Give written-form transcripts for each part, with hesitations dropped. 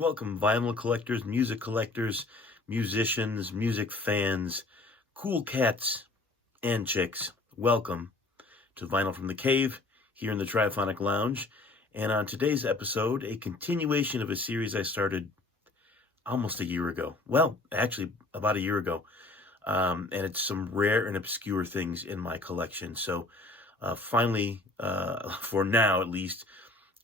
Welcome, vinyl collectors, musicians, music fans, cool cats, and chicks. Welcome to Vinyl from the Cave here in the Triphonic Lounge. And on today's episode, a continuation of a series I started almost a year ago. Well, actually, about a year ago. And it's some rare and obscure things in my collection. So finally, for now at least,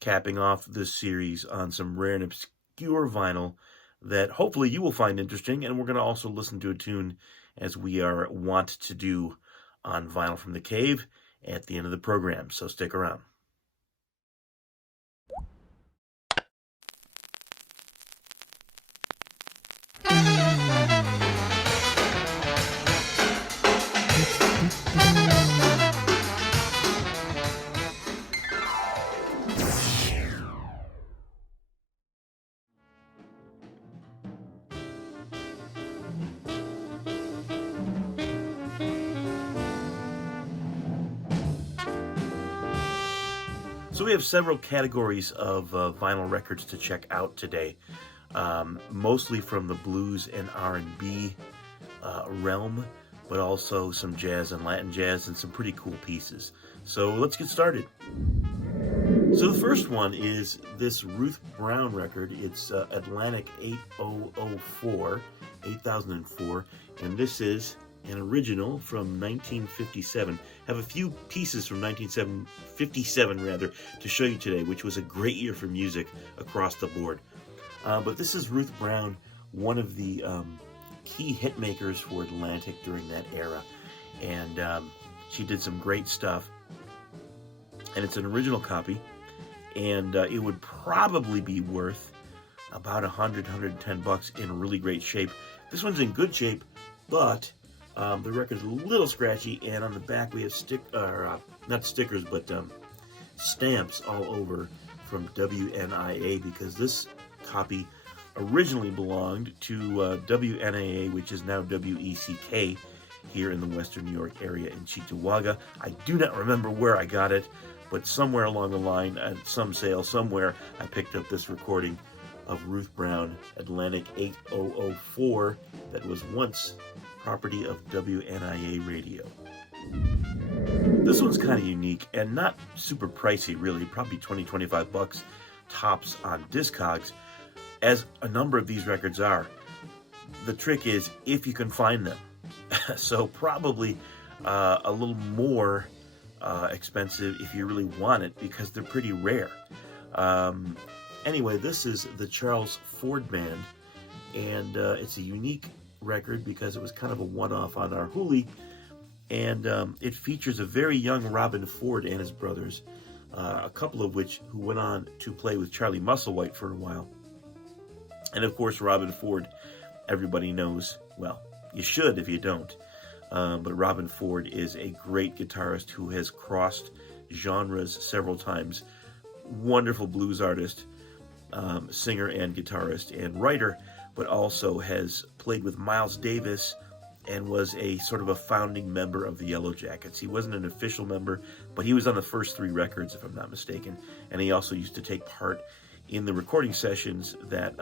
capping off this series on some rare and obscure vinyl that hopefully you will find interesting, and we're going to also listen to a tune as we are wont to do on Vinyl from the Cave at the end of the program, so stick around. So we have several categories of vinyl records to check out today, mostly from the blues and R&B realm, but also some jazz and Latin jazz and some pretty cool pieces. So let's get started. So the first one is this Ruth Brown record. It's Atlantic 8004, and this is an original from 1957. Have a few pieces from 1957 to show you today, which was a great year for music across the board. But this is Ruth Brown, one of the key hit makers for Atlantic during that era, and she did some great stuff. And it's an original copy, and it would probably be worth about $110 in really great shape. This one's in good shape, but the record's a little scratchy, and on the back we have not stickers, but stamps all over from WNIA, because this copy originally belonged to WNIA, which is now WECK, here in the Western New York area in Cheektowaga. I do not remember where I got it, but somewhere along the line, at some sale somewhere, I picked up this recording of Ruth Brown, Atlantic 8004, that was once property of WNIA radio. This one's kind of unique and not super pricey, really, probably $20-25 tops on Discogs, as a number of these records are. The trick is if you can find them. So probably a little more expensive if you really want it, because they're pretty rare. Anyway, this is the Charles Ford Band, and it's a unique record because it was kind of a one-off on our Hoolie, and it features a very young Robin Ford and his brothers, a couple of which who went on to play with Charlie Musselwhite for a while. And of course, Robin Ford, everybody knows, well, you should if you don't, but Robin Ford is a great guitarist who has crossed genres several times. Wonderful blues artist, singer and guitarist and writer, but also has played with Miles Davis and was a sort of a founding member of the Yellow Jackets. He wasn't an official member, but he was on the first 3 records, if I'm not mistaken. And he also used to take part in the recording sessions that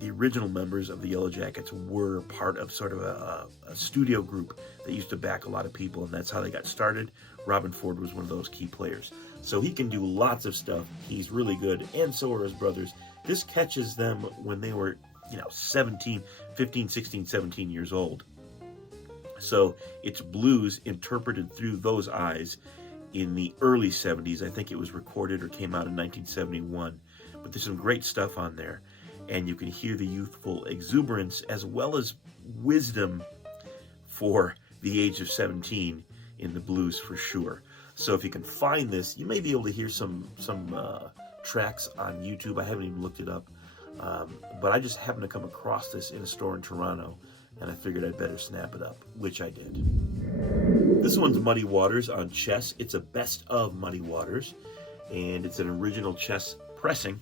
the original members of the Yellow Jackets were part of, sort of a studio group that used to back a lot of people, and that's how they got started. Robin Ford was one of those key players. So he can do lots of stuff. He's really good, and so are his brothers. This catches them when they were, 15, 16, 17 years old. So it's blues interpreted through those eyes in the early 70s. I think it was recorded or came out in 1971. But there's some great stuff on there. And you can hear the youthful exuberance as well as wisdom for the age of 17 in the blues for sure. So if you can find this, you may be able to hear some tracks on YouTube. I haven't even looked it up. But I just happened to come across this in a store in Toronto, and I figured I'd better snap it up, which I did. This one's Muddy Waters on Chess. It's a best of Muddy Waters, and it's an original Chess pressing.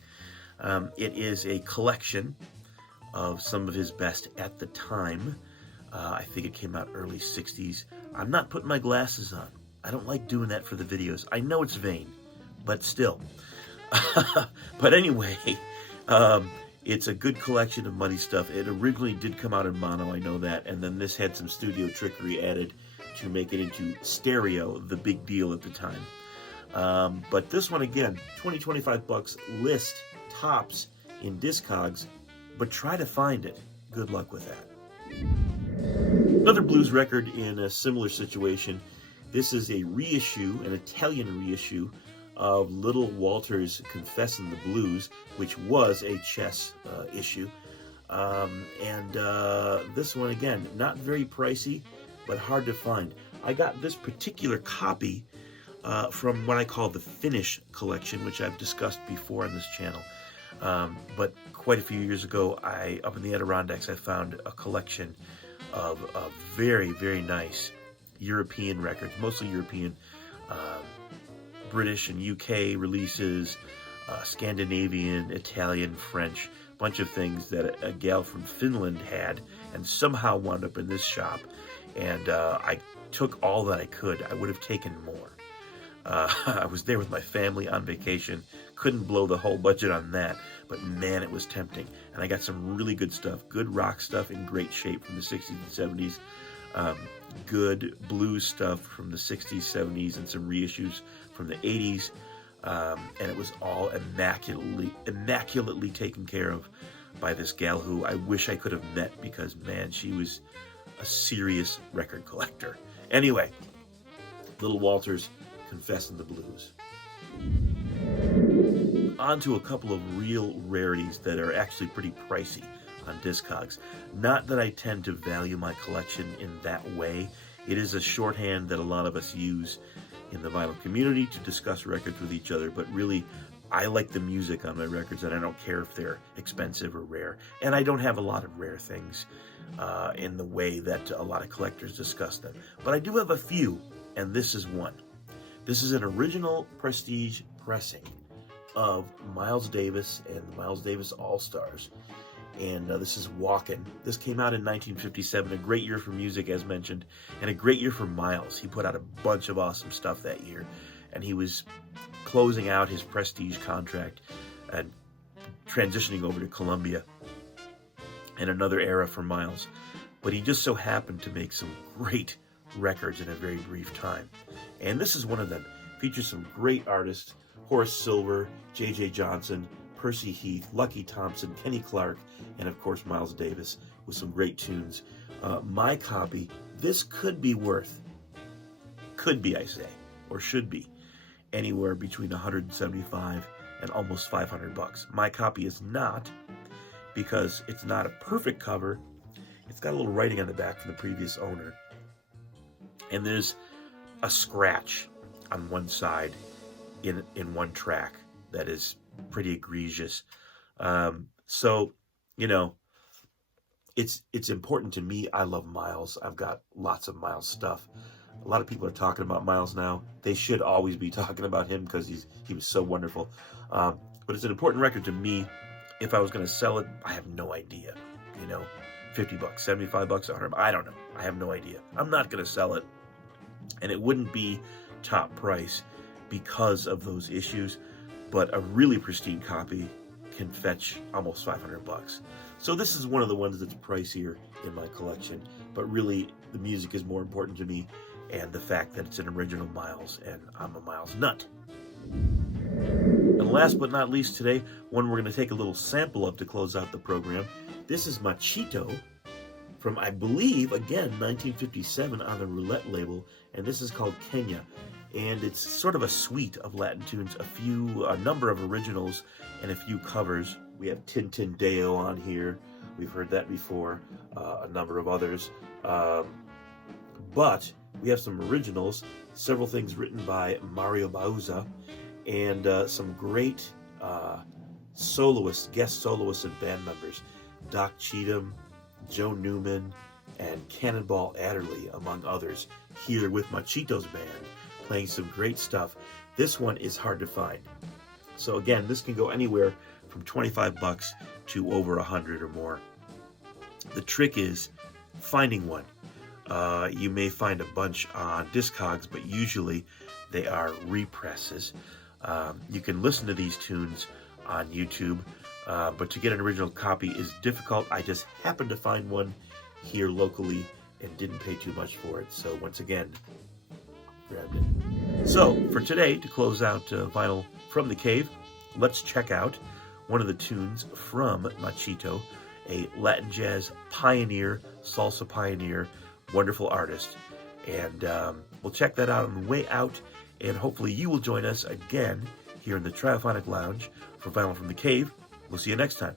It is a collection of some of his best at the time. I think it came out early 60s. I'm not putting my glasses on. I don't like doing that for the videos. I know it's vain, but still. But anyway, It's a good collection of money stuff. It originally did come out in mono, I know that, and then this had some studio trickery added to make it into stereo, the big deal at the time. But this one, again, 25 bucks, list tops in Discogs, but try to find it. Good luck with that. Another blues record in a similar situation. This is a reissue, an Italian reissue of Little Walter's Confessin' the Blues, which was a chess issue. This one, again, not very pricey, but hard to find. I got this particular copy from what I call the Finnish collection, which I've discussed before on this channel. But quite a few years ago, up in the Adirondacks, I found a collection of very, very nice European records, mostly European, British and UK releases, Scandinavian, Italian, French, bunch of things that a gal from Finland had and somehow wound up in this shop. And I took all that I could. I would have taken more. I was there with my family on vacation. Couldn't blow the whole budget on that, but man, it was tempting. And I got some really good stuff, good rock stuff in great shape from the 60s and 70s, good blues stuff from the 60s, 70s, and some reissues from the 80s. And it was all immaculately taken care of by this gal who I wish I could have met, because man, she was a serious record collector. Anyway, Little Walter's Confessin' the Blues. On to a couple of real rarities that are actually pretty pricey on Discogs. Not that I tend to value my collection in that way. It is a shorthand that a lot of us use in the vinyl community to discuss records with each other, but really, I like the music on my records, and I don't care if they're expensive or rare. And I don't have a lot of rare things in the way that a lot of collectors discuss them. But I do have a few, and this is one. This is an original Prestige pressing of Miles Davis and the Miles Davis All-Stars. And this is Walkin'. This came out in 1957, a great year for music, as mentioned, and a great year for Miles. He put out a bunch of awesome stuff that year, and he was closing out his Prestige contract and transitioning over to Columbia, and another era for Miles. But he just so happened to make some great records in a very brief time. And this is one of them. Features some great artists: Horace Silver, J.J. Johnson, Percy Heath, Lucky Thompson, Kenny Clark, and of course Miles Davis with some great tunes. My copy, this could be worth, I say, or should be, anywhere between $175 and almost $500. My copy is not, because it's not a perfect cover. It's got a little writing on the back from the previous owner, and there's a scratch on one side in one track that is pretty egregious. So, you know, it's important to me. I love Miles. I've got lots of Miles stuff. A lot of people are talking about Miles now. They should always be talking about him, because he was so wonderful. But it's an important record to me. If I was going to sell it, I have no idea. You know, $50, $75, $100. I don't know. I have no idea. I'm not going to sell it, and it wouldn't be top price because of those issues. But a really pristine copy can fetch almost $500. So this is one of the ones that's pricier in my collection, but really the music is more important to me, and the fact that it's an original Miles, and I'm a Miles nut. And last but not least today, one we're going to take a little sample of to close out the program. This is Machito from, I believe, again, 1957 on the Roulette label, and this is called Kenya. And it's sort of a suite of Latin tunes, a number of originals, and a few covers. We have Tintin Deo on here. We've heard that before. A number of others. But we have some originals, several things written by Mario Bauza, and some great soloists, guest soloists and band members. Doc Cheatham, Joe Newman, and Cannonball Adderley, among others, here with Machito's band, playing some great stuff. This one is hard to find. So again, this can go anywhere from $25 to over $100 or more. The trick is finding one. You may find a bunch on Discogs, but usually they are represses. You can listen to these tunes on YouTube. but to get an original copy is difficult. I just happened to find one here locally and didn't pay too much for it. So once again, grabbed it. So for today, to close out Vinyl from the Cave, let's check out one of the tunes from Machito, a Latin jazz pioneer, salsa pioneer, wonderful artist. And we'll check that out on the way out, and hopefully you will join us again here in the Triophonic Lounge for Vinyl from the Cave. We'll see you next time.